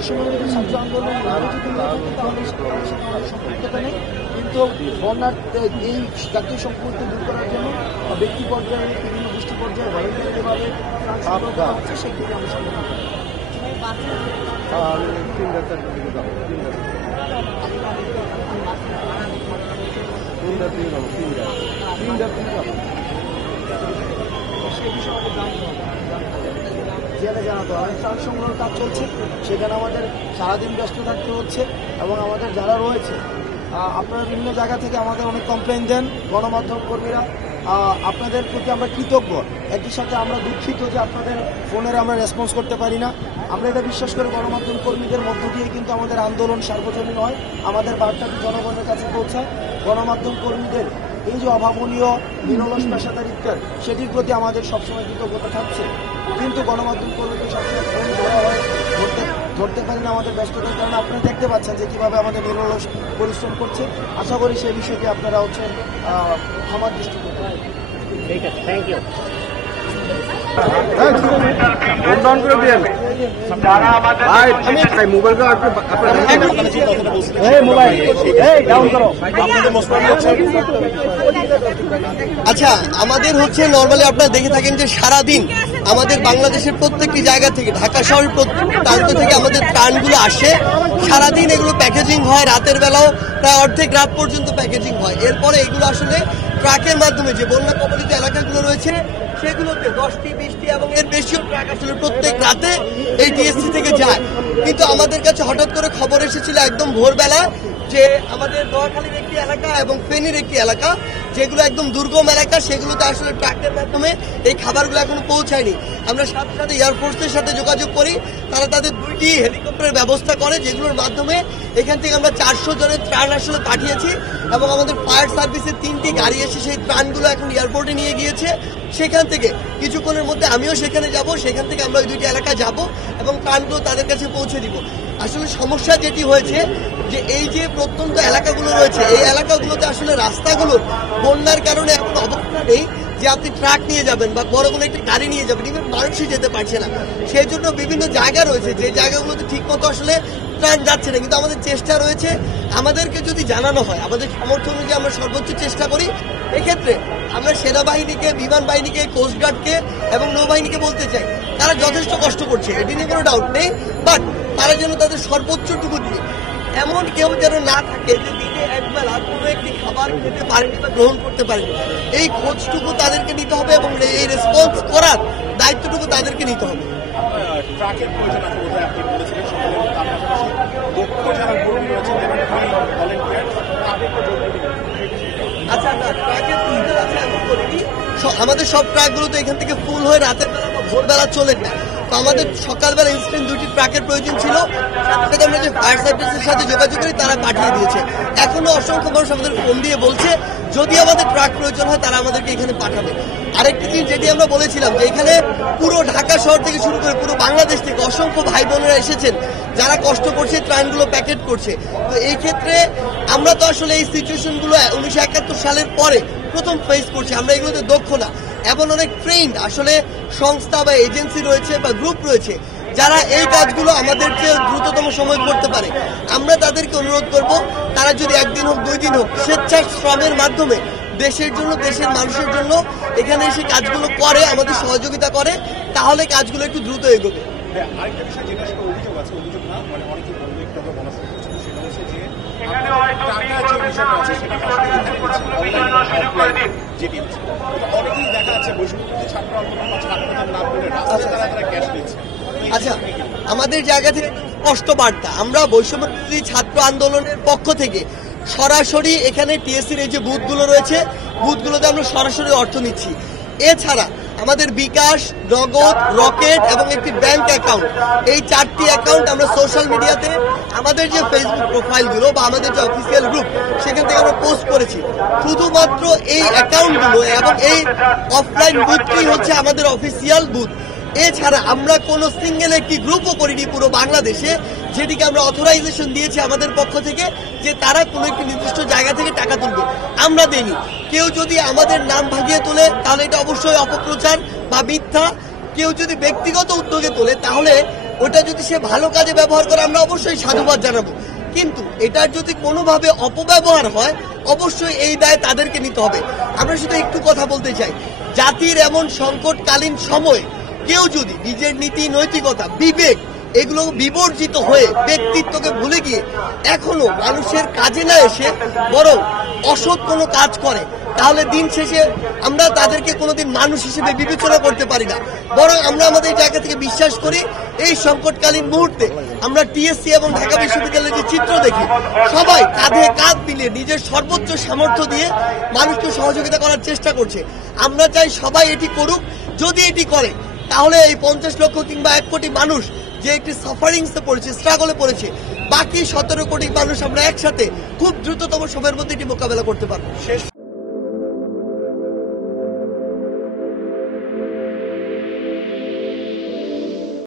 বৈষম্যবিরোধী ছাত্র আন্দোলন সম্পৃক্ততা নেই, কিন্তু বন্যার এই জাতীয় সম্পর্ক দূর করার জন্য ব্যক্তি পর্যায়ে বিভিন্ন গোষ্ঠী পর্যায়ে ভলেন্টিয়ারিভাবে হচ্ছে, সেক্ষেত্রে আমি সম্পূর্ণ জেলে জানাতে হবে। ত্রাণ সংগ্রহের কাজ চলছে, সেখানে আমাদের সারাদিন ব্যস্ত থাকতে হচ্ছে এবং আমাদের যারা রয়েছে আপনারা বিভিন্ন জায়গা থেকে আমাদের অনেক কমপ্লেন দেন গণমাধ্যম কর্মীরা, আপনাদের প্রতি আমরা কৃতজ্ঞ। একই সাথে আমরা দুঃখিত যে আপনাদের ফোনের আমরা রেসপন্স করতে পারি না। আমরা এটা বিশ্বাস করি গণমাধ্যম কর্মীদের মধ্য দিয়ে কিন্তু আমাদের আন্দোলন সার্বজনীন হয়, আমাদের বার্তাটি জনগণের কাছে পৌঁছায়। গণমাধ্যম কর্মীদের এই যে অভাবনীয় নিরলস পেশাদারিত্বের, সেটির প্রতি আমাদের সবসময় কৃতজ্ঞতা থাকছে। কিন্তু গণমাধ্যম কর্মীদের সবসময় ফোন ধরা হয়, ধরতে পারি না আমাদের ব্যস্ততার কারণে। আপনারা দেখতে পাচ্ছেন যে কীভাবে আমাদের নিরলস পরিশ্রম করছে। আশা করি সেই বিষয়টি আপনারা ক্ষমার দৃষ্টি করবেন। ঠিক আছে, থ্যাংক ইউ। আচ্ছা, আমাদের হচ্ছে নর্মালি আপনারা দেখে থাকেন যে সারাদিন আমাদের বাংলাদেশের প্রত্যেকটি জায়গা থেকে, ঢাকা শহরের প্রান্ত থেকে আমাদের ত্রাণগুলো আসে। সারাদিন এগুলো প্যাকেজিং হয়, রাতের বেলাও প্রায় অর্ধেক রাত পর্যন্ত প্যাকেজিং হয়। এরপরে এগুলো আসলে ট্রাকের মাধ্যমে যে বন্যা কবলিত এলাকাগুলো রয়েছে সেগুলোতে 10টি 20টি এবং এর বেশিও ট্রাক আসলে প্রত্যেক রাতে এই টিএসসি থেকে যায়। কিন্তু আমাদের কাছে হঠাৎ করে খবর এসেছিল একদম ভোরবেলা যে আমাদের নোয়াখালীর একটি এলাকা এবং ফেনীর একটি এলাকা, যেগুলো একদম দুর্গম এলাকা, সেগুলোতে আসলে ট্রাকের মাধ্যমে এই খাবারগুলো এখনো পৌঁছায়নি। আমরা সাথে সাথে এয়ারফোর্সের সাথে যোগাযোগ করি, তারা তাদের 2টি হেলিকপ্টারের ব্যবস্থা করে, যেগুলোর মাধ্যমে এখান থেকে আমরা 400 জনের ত্রাণ আসলে পাঠিয়েছি এবং আমাদের ফায়ার সার্ভিসের 3টি গাড়ি এসে সেই ত্রাণগুলো এখন এয়ারপোর্টে নিয়ে গিয়েছে। সেখান থেকে কিছুক্ষণের মধ্যে আমিও সেখানে যাব, সেখান থেকে আমরা ওই 2টি এলাকা যাব এবং ত্রাণগুলো তাদের কাছে পৌঁছে দিব। আসলে সমস্যা যেটি হয়েছে যে এই যে প্রত্যন্ত এলাকাগুলো রয়েছে, এই এলাকাগুলোতে আসলে রাস্তাগুলোর বন্যার কারণে এখন অবস্থা নেই যে আপনি ট্রাক নিয়ে যাবেন বা বড় কোনো একটা গাড়ি নিয়ে যাবেন, ইভেন মানুষই যেতে পারছে না। সেই জন্য বিভিন্ন জায়গা রয়েছে যে জায়গাগুলোতে ঠিক মতো আসলে ত্রাণ যাচ্ছে না। কিন্তু আমাদের চেষ্টা রয়েছে, আমাদেরকে যদি জানানো হয়, আমাদের সামর্থ্য অনুযায়ী আমরা সর্বোচ্চ চেষ্টা করি। এক্ষেত্রে আমরা সেনাবাহিনীকে, বিমান বাহিনীকে, কোস্টগার্ডকে এবং নৌবাহিনীকে বলতে চাই, তারা যথেষ্ট কষ্ট করছে, এটি নিয়ে কোনো ডাউট নেই, বাট তারা যেন তাদের সর্বোচ্চটুকু দিয়ে, এমন কেউ যেন না থাকে যে দিনে একবেলা কোনো একটি খাবার খেতে পারেনি বা গ্রহণ করতে পারেনি। এই খোঁজটুকু তাদেরকে নিতে হবে এবং এই রেসপন্স করার দায়িত্বটুকু তাদেরকে নিতে হবে। আচ্ছা, না, ট্রাকের প্রয়োজন আছে এমন করিনি। আমাদের সব ট্রাকগুলো তো এখান থেকে ফুল হয়ে রাতের বেলা বা ভোরবেলা চলে যায়। তো আমাদের সকালবেলা ইনস্ট্যান্ট 2টি ট্রাকের প্রয়োজন ছিল, সাথে আমরা যে ফায়ার সার্ভিসের সাথে যোগাযোগ করি তারা পাঠিয়ে দিয়েছে। এখনো অসংখ্য মানুষ আমাদের ফোন দিয়ে বলছে যদি আমাদের ট্রাক প্রয়োজন হয় তারা আমাদেরকে এখানে পাঠাবে। আরেকটি জিনিস যেটি আমরা বলেছিলাম যে এখানে পুরো ঢাকা শহর থেকে শুরু করে পুরো বাংলাদেশ থেকে অসংখ্য ভাই বোনেরা এসেছেন যারা কষ্ট করছে, ত্রাণগুলো প্যাকেট করছে। তো এই ক্ষেত্রে আমরা তো আসলে এই সিচুয়েশনগুলো 1971 সালের পরে প্রথম ফেস করছি। আমরা এগুলোতে দক্ষ না। এমন অনেক ট্রেন্ড আসলে সংস্থা বা এজেন্সি রয়েছে বা গ্রুপ রয়েছে যারা এই কাজগুলো আমাদের চেয়ে দ্রুততম সময় করতে পারে। আমরা তাদেরকে অনুরোধ করব, তারা যদি 1 দিন হোক 2 দিন হোক স্বেচ্ছায় শ্রমের মাধ্যমে দেশের জন্য, দেশের মানুষের জন্য এখানে এসে কাজগুলো করে, আমাদের সহযোগিতা করে, তাহলে কাজগুলো একটু দ্রুত এগোবে। আরেকটা বিষয় যেটা আসলে অভিযোগ আছে, অভিযোগ না মানে অনেকে বলবে একটু বলার সেটা হচ্ছে যে অনেকেই দেখা যাচ্ছে বৈষম্যবিরোধী ছাত্র আন্দোলন বা ছাত্রদের নাম বলে রাস্তায় তারা ক্যাশ দিচ্ছে। আচ্ছা, আমাদের জায়গা থেকে স্পষ্ট বার্তা, আমরা বৈষম্যবিরোধী ছাত্র আন্দোলনের পক্ষ থেকে সরাসরি এখানে টিএসসির এই যে বুথগুলো রয়েছে, বুথগুলোতে আমরা সরাসরি অর্থ নিচ্ছি। এছাড়া আমাদের বিকাশ, নগদ, রকেট এবং একটি ব্যাংক অ্যাকাউন্ট, এই 4টি অ্যাকাউন্ট আমরা সোশ্যাল মিডিয়াতে আমাদের যে ফেসবুক প্রোফাইলগুলো বা আমাদের যে অফিসিয়াল গ্রুপ সেখান থেকে আমরা পোস্ট করেছি। শুধুমাত্র এই অ্যাকাউন্টগুলো এবং এই অফলাইন বুথটি হচ্ছে আমাদের অফিসিয়াল বুথ। এছাড়া আমরা কোনো সিঙ্গেল একটি গ্রুপও করিনি পুরো বাংলাদেশে যেটিকে আমরা অথরাইজেশন দিয়েছি আমাদের পক্ষ থেকে যে তারা কোনো একটি নির্দিষ্ট জায়গা থেকে টাকা তুলবে, আমরা দেইনি। কেউ যদি আমাদের নাম ভাগিয়ে তোলে তাহলে এটা অবশ্যই অপপ্রচার বা মিথ্যা। কেউ যদি ব্যক্তিগত উদ্যোগে তোলে তাহলে ওটা যদি সে ভালো কাজে ব্যবহার করে আমরা অবশ্যই সাধুবাদ জানাবো, কিন্তু এটার যদি কোনোভাবে অপব্যবহার হয় অবশ্যই এই দায় তাদেরকে নিতে হবে। আমরা শুধু একটু কথা বলতে চাই, জাতির এমন সংকটকালীন সময় কেউ যদি নিজের নীতি নৈতিকতা বিবেক এগুলো বিবর্জিত হয়ে ব্যক্তিত্বকে ভুলে গিয়ে এখনো মানুষের কাজে না এসে বরং অসৎ কোনো কাজ করে, তাহলে দিন শেষে আমরা তাদেরকে কোনোদিন মানুষ হিসেবে বিবেচনা করতে পারি না। বরং আমরা আমাদের জায়গা থেকে বিশ্বাস করি এই সংকটকালীন মুহূর্তে আমরা টিএসসি এবং ঢাকা বিশ্ববিদ্যালয়ের যে চিত্র দেখি, সবাই কাঁধে কাঁধ মিলিয়ে নিজের সর্বোচ্চ সামর্থ্য দিয়ে মানুষকে সহযোগিতা করার চেষ্টা করছে। আমরা চাই সবাই এটি করুক। যদি এটি করে তাহলে এই 50 লক্ষ কিংবা 1 কোটি মানুষ যে একটি সাফারিংসে পড়েছে, স্ট্রাগলে পড়েছে, বাকি 17 কোটি মানুষ আমরা একসাথে খুব দ্রুততম সময়ের মধ্যে এটি মোকাবেলা করতে পারবো। শেষ